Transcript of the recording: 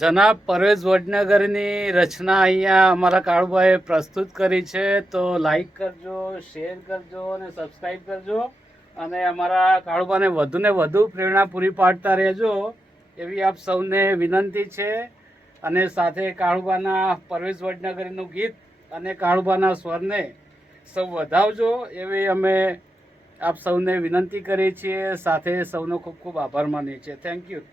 જનાબ પરવેઝ વડનગરની રચના અહીંયા અમારા કાળુભાઈએ પ્રસ્તુત કરી છે. તો લાઈક કરજો શેર કરજો અને સબસ્ક્રાઈબ કરજો. અને અમારા કાળુભાને વધુને વધુ પ્રેરણા પૂરી પાડતા રહેજો એવી આપ સૌને વિનંતી છે. અને સાથે કાળુબાના પરવેશ વડનગરીનું ગીત અને કાળુબાના સ્વરને સૌ વધાવજો એવી અમે આપ સૌને વિનંતી કરીએ છીએ. સાથે સૌનો ખૂબ ખૂબ આભાર માનીએ છીએ. Thank you